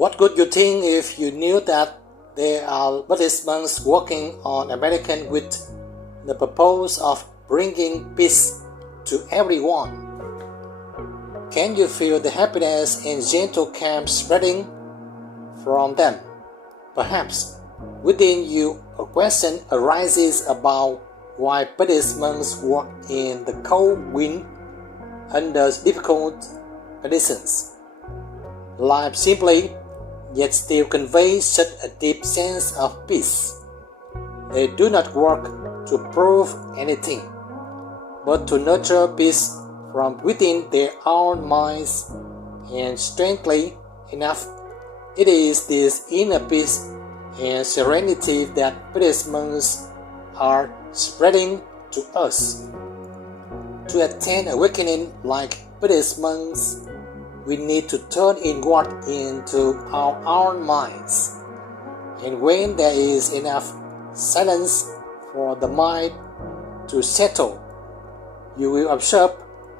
What would you think if you knew that there are Buddhist monks working on American with the purpose of bringing peace to everyone? Can you feel the happiness and gentle calm spreading from them? Perhaps within you a question arises about why Buddhist monks work in the cold wind under difficult conditions. Life simply, yet still conveys such a deep sense of peace. They do not work to prove anything, but to nurture peace from within their own minds, and strangely enough, it is this inner peace and serenity that Buddhist monks are spreading to us. To attain awakening like Buddhist monks, we need to turn inward into our own minds. And when there is enough silence for the mind to settle, you will observe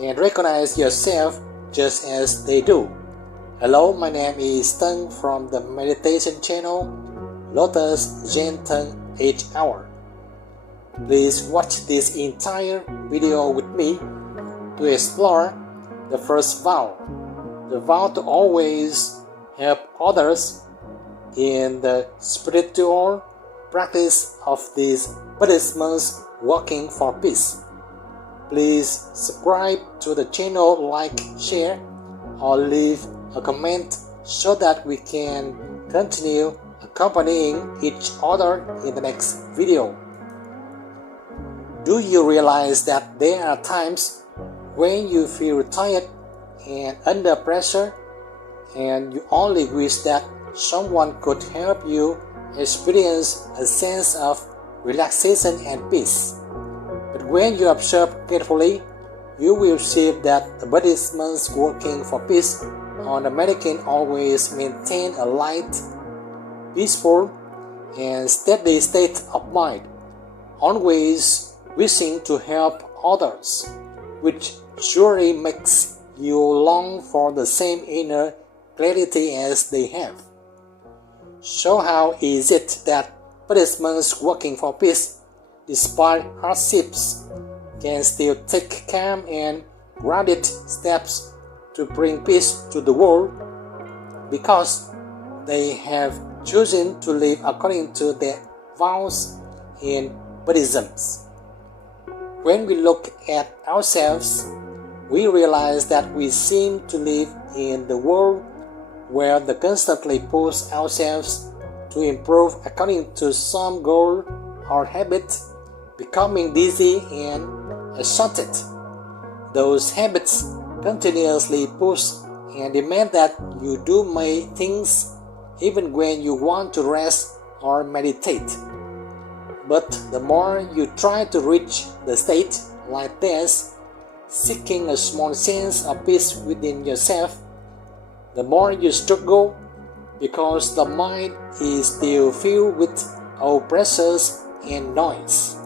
and recognize yourself just as they do. Hello, my name is Tân from the meditation channel Lotuszentan 8 Hour. Please watch this entire video with me to explore the first vow, the vow to always help others in the spiritual practice of these Buddhist monks working for peace. Please subscribe to the channel, like, share, or leave a comment so that we can continue accompanying each other in the next video. Do you realize that there are times when you feel tired and under pressure, and you only wish that someone could help you experience a sense of relaxation and peace? But when you observe carefully, you will see that the Buddhist monks working for peace on American always maintain a light, peaceful, and steady state of mind, always wishing to help others, which surely makes you long for the same inner clarity as they have. So how is it that Buddhist monks working for peace, despite hardships, can still take calm and grounded steps to bring peace to the world? Because they have chosen to live according to their vows in Buddhism. When we look at ourselves, we realize that we seem to live in the world where they constantly push ourselves to improve according to some goal or habit, becoming dizzy and exhausted. Those habits continuously push and demand that you do many things even when you want to rest or meditate. But the more you try to reach the state like this, seeking a small sense of peace within yourself, the more you struggle, because the mind is still filled with all pressures and noise.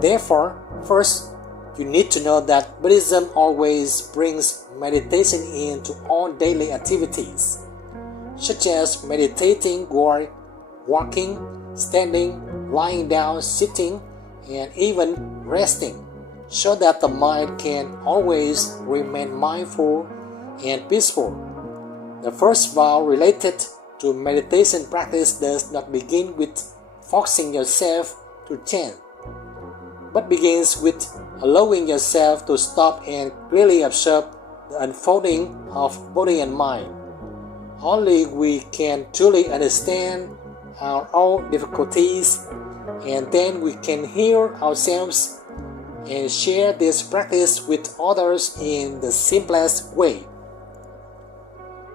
Therefore, first, you need to know that Buddhism always brings meditation into all daily activities, such as meditating while walking, standing, lying down, sitting, and even resting, so that the mind can always remain mindful and peaceful. The first vow related to meditation practice does not begin with forcing yourself to chant, but begins with allowing yourself to stop and clearly observe the unfolding of body and mind. Only we can truly understand our own difficulties, and then we can heal ourselves and share this practice with others in the simplest way.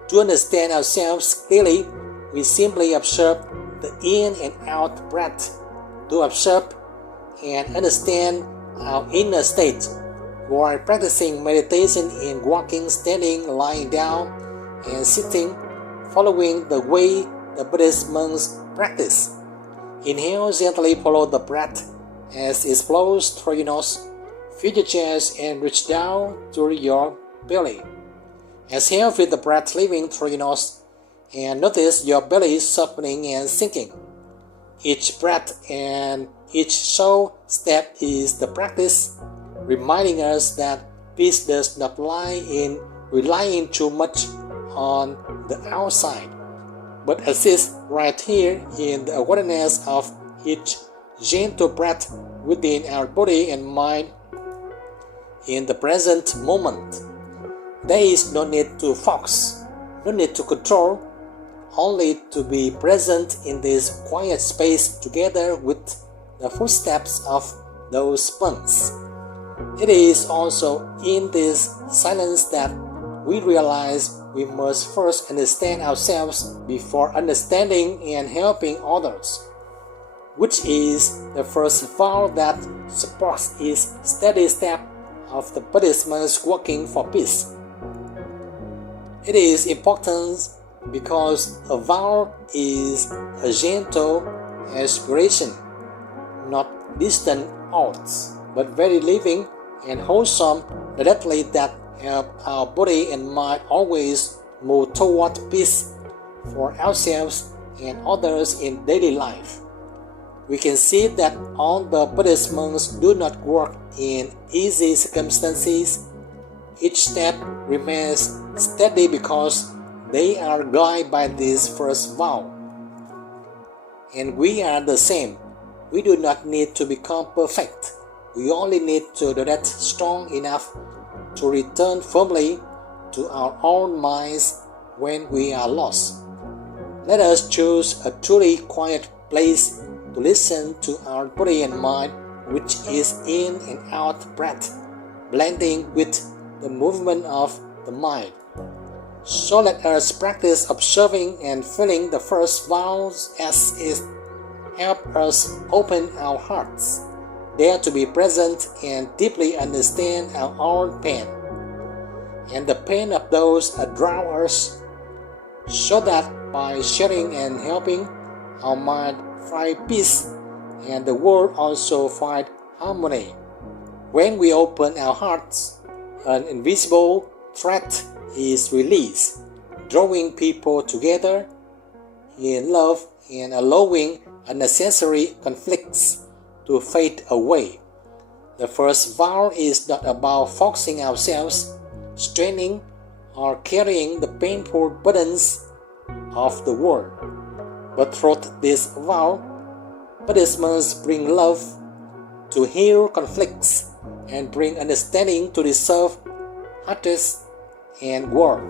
To understand ourselves clearly, we simply observe the in and out breath to observe and understand our inner state while practicing meditation in walking, standing, lying down, and sitting, following the way the Buddhist monks practice. Inhale, gently follow the breath as it flows through your nose. Fill your chest and reach down to your belly. Exhale with the breath leaving through your nose and notice your belly softening and sinking. Each breath and each slow step is the practice, reminding us that peace does not lie in relying too much on the outside, but exists right here in the awareness of each gentle breath within our body and mind in the present moment. There is no need to focus, no need to control, only to be present in this quiet space together with the footsteps of those punks. It is also in this silence that we realize we must first understand ourselves before understanding and helping others, which is the first vow that supports each steady step of the Buddhist working for peace. It is important because a vow is a gentle aspiration, not distant oaths, but very living and wholesome directly that help our body and mind always move toward peace for ourselves and others in daily life. We can see that all the Buddhist monks do not work in easy circumstances. Each step remains steady because they are guided by this first vow. And we are the same. We do not need to become perfect. We only need to direct strong enough to return firmly to our own minds when we are lost. Let us choose a truly quiet place to listen to our body and mind, which is in and out breath, blending with the movement of the mind. So let us practice observing and feeling the first vows as it helps us open our hearts, dare to be present and deeply understand our own pain and the pain of those around us, so that by sharing and helping, our mind find peace and the world also find harmony. When we open our hearts, an invisible thread is released, drawing people together in love and allowing unnecessary conflicts to fade away. The first vow is not about forcing ourselves, straining, or carrying the painful burdens of the world. But through this vow, Buddhists bring love to heal conflicts and bring understanding to dissolve hatred and war.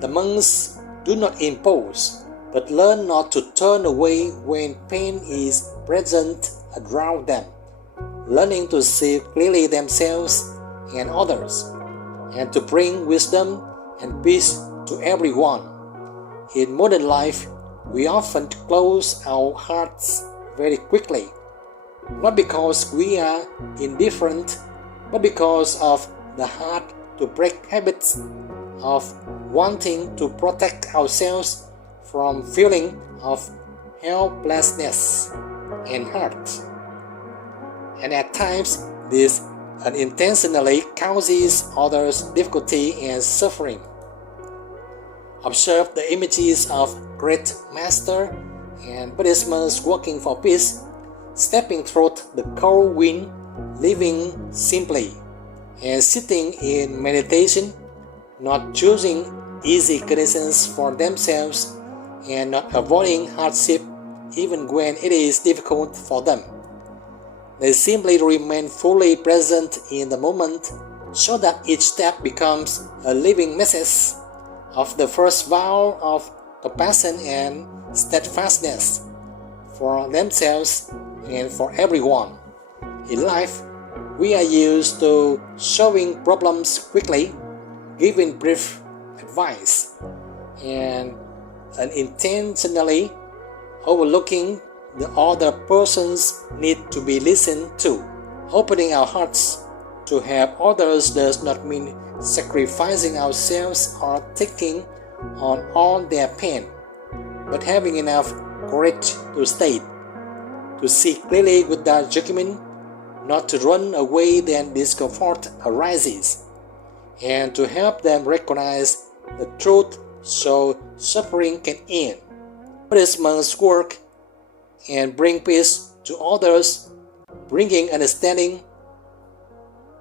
The monks do not impose, but learn not to turn away when pain is present around them, learning to see clearly themselves and others, and to bring wisdom and peace to everyone. In modern life, we often close our hearts very quickly, not because we are indifferent, but because of the heart to break habits of wanting to protect ourselves from feeling of helplessness and hurt. And at times, this unintentionally causes others difficulty and suffering. Observe the images of great master and Buddhist monks working for peace, stepping through the cold wind, living simply, and sitting in meditation, not choosing easy conditions for themselves and not avoiding hardship even when it is difficult for them. They simply remain fully present in the moment so that each step becomes a living message of the first vow of compassion and steadfastness for themselves and for everyone. In life, we are used to solving problems quickly, giving brief advice, and unintentionally overlooking the other person's need to be listened to. Opening our hearts to help others does not mean sacrificing ourselves or taking on all their pain, but having enough courage to stay, to see clearly without judgment, not to run away when discomfort arises, and to help them recognize the truth so suffering can end. Buddhist monks work and bring peace to others, bringing understanding,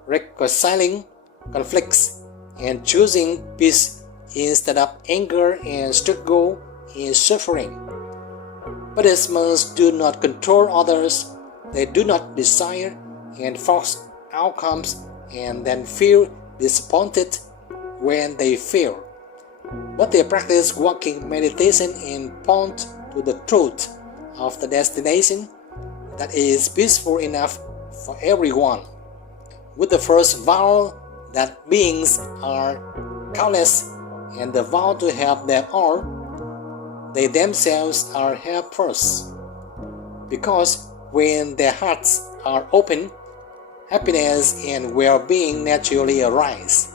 reconciling conflicts, and choosing peace instead of anger and struggle in suffering. Buddhist monks do not control others, they do not desire and force outcomes and then feel disappointed when they fail. But they practice walking meditation and point to the truth of the destination that is peaceful enough for everyone. With the first vow that beings are countless and the vow to help them all, they themselves are helpers. Because when their hearts are open, happiness and well-being naturally arise.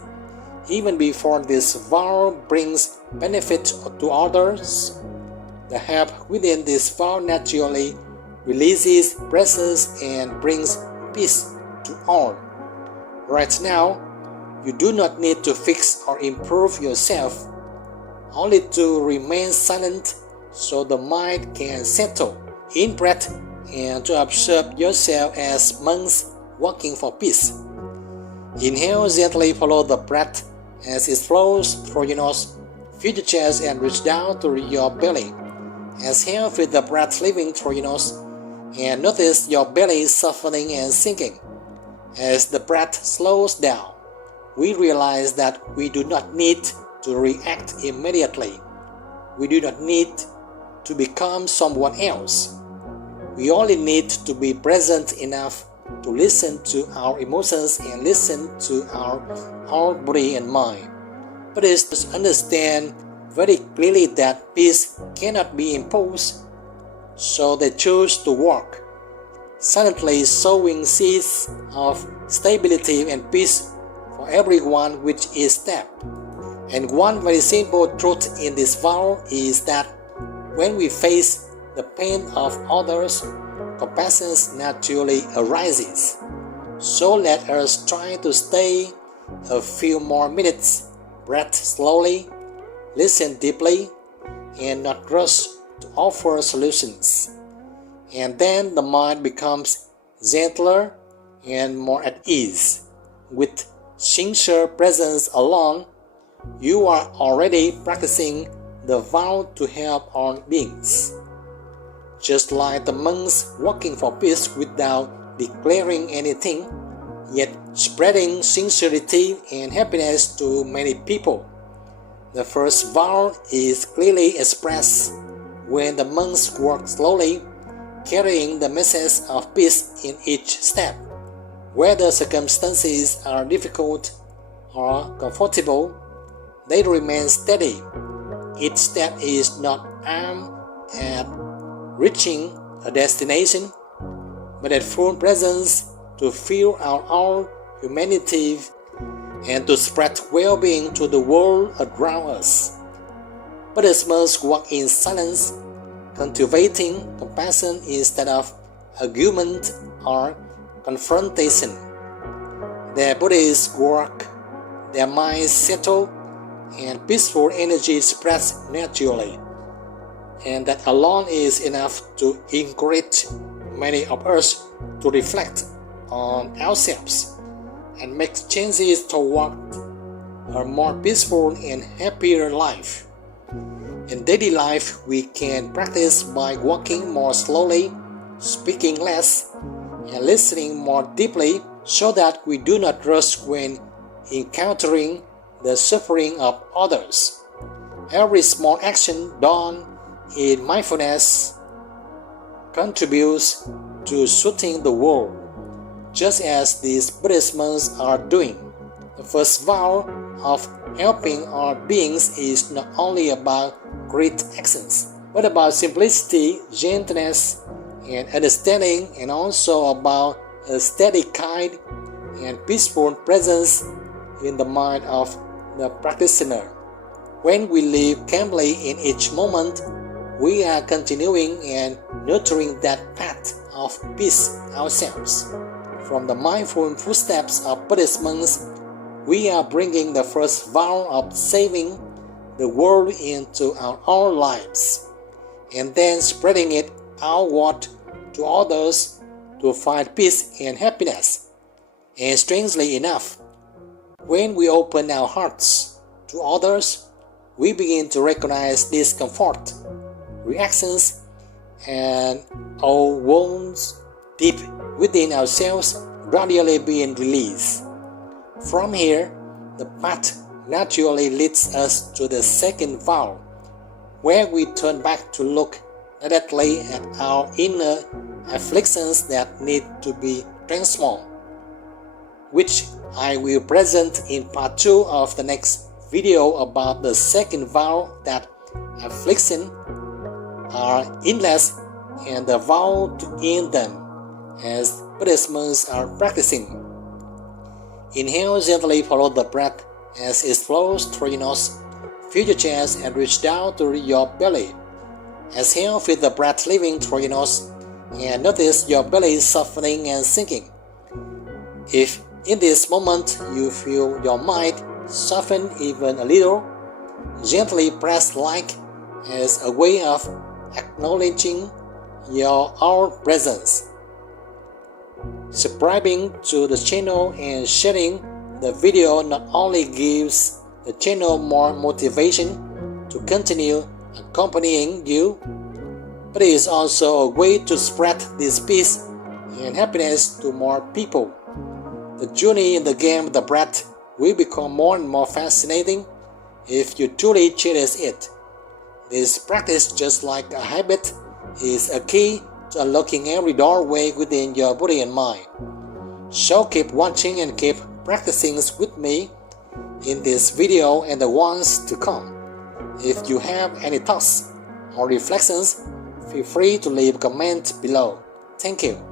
Even before this vow brings benefit to others, the help within this vow naturally releases presence and brings peace to all. Right now, you do not need to fix or improve yourself, only to remain silent so the mind can settle in breath and to observe yourself as monks walking for peace. Inhale, gently follow the breath as it flows through your nose, feel the chest and reach down to your belly. Exhale, feel the breath leaving through your nose and notice your belly softening and sinking. As the breath slows down, we realize that we do not need to react immediately. We do not need to become someone else. We only need to be present enough to listen to our emotions and listen to our body and mind. Buddhists understand very clearly that peace cannot be imposed, so they choose to walk, silently sowing seeds of stability and peace for everyone with each step. And one very simple truth in this vow is that when we face the pain of others, compassion naturally arises. So let us try to stay a few more minutes, breathe slowly, listen deeply, and not rush to offer solutions. And then the mind becomes gentler and more at ease. With sincere presence alone, you are already practicing the vow to help all beings. Just like the monks walking for peace without declaring anything, yet spreading sincerity and happiness to many people. The first vow is clearly expressed when the monks walk slowly, carrying the message of peace in each step. Whether circumstances are difficult or comfortable, they remain steady. Each step is not aimed at reaching a destination, but at full presence to feel our own humanity and to spread well-being to the world around us. Buddhist monks walk in silence, cultivating compassion instead of argument or confrontation. Their bodies work, their minds settle, and peaceful energy spreads naturally. And that alone is enough to encourage many of us to reflect on ourselves and make changes toward a more peaceful and happier life. In daily life, we can practice by walking more slowly, speaking less, and listening more deeply so that we do not rush when encountering the suffering of others. Every small action done in mindfulness contributes to soothing the world, just as these Buddhist monks are doing. The first vow of helping all beings is not only about great actions, but about simplicity, gentleness, and understanding, and also about a steady, kind, and peaceful presence in the mind of the practitioner. When we live calmly in each moment, we are continuing and nurturing that path of peace ourselves. From the mindful footsteps of Buddhist monks, we are bringing the first vow of saving the world into our own lives, and then spreading it outward to others to find peace and happiness. And strangely enough, when we open our hearts to others, we begin to recognize discomfort, reactions, and our wounds deep within ourselves gradually being released. From here, the path naturally leads us to the second vow, where we turn back to look directly at our inner afflictions that need to be transformed, which I will present in part 2 of the next video about the second vow, that affliction are endless and the vow to end them, as Buddhist monks are practicing. Inhale, gently follow the breath as it flows through your nose. Fill your chest and reach down to your belly. Exhale, feel the breath leaving through your nose and notice your belly softening and sinking. If in this moment you feel your mind soften even a little, gently press like as a way of acknowledging your own presence. Subscribing to the channel and sharing the video not only gives the channel more motivation to continue accompanying you, but it is also a way to spread this peace and happiness to more people. The journey in the game of the breath will become more and more fascinating if you truly cherish it. This practice, just like a habit, is a key to unlocking every doorway within your body and mind. So keep watching and keep practicing with me in this video and the ones to come. If you have any thoughts or reflections, feel free to leave a comment below. Thank you.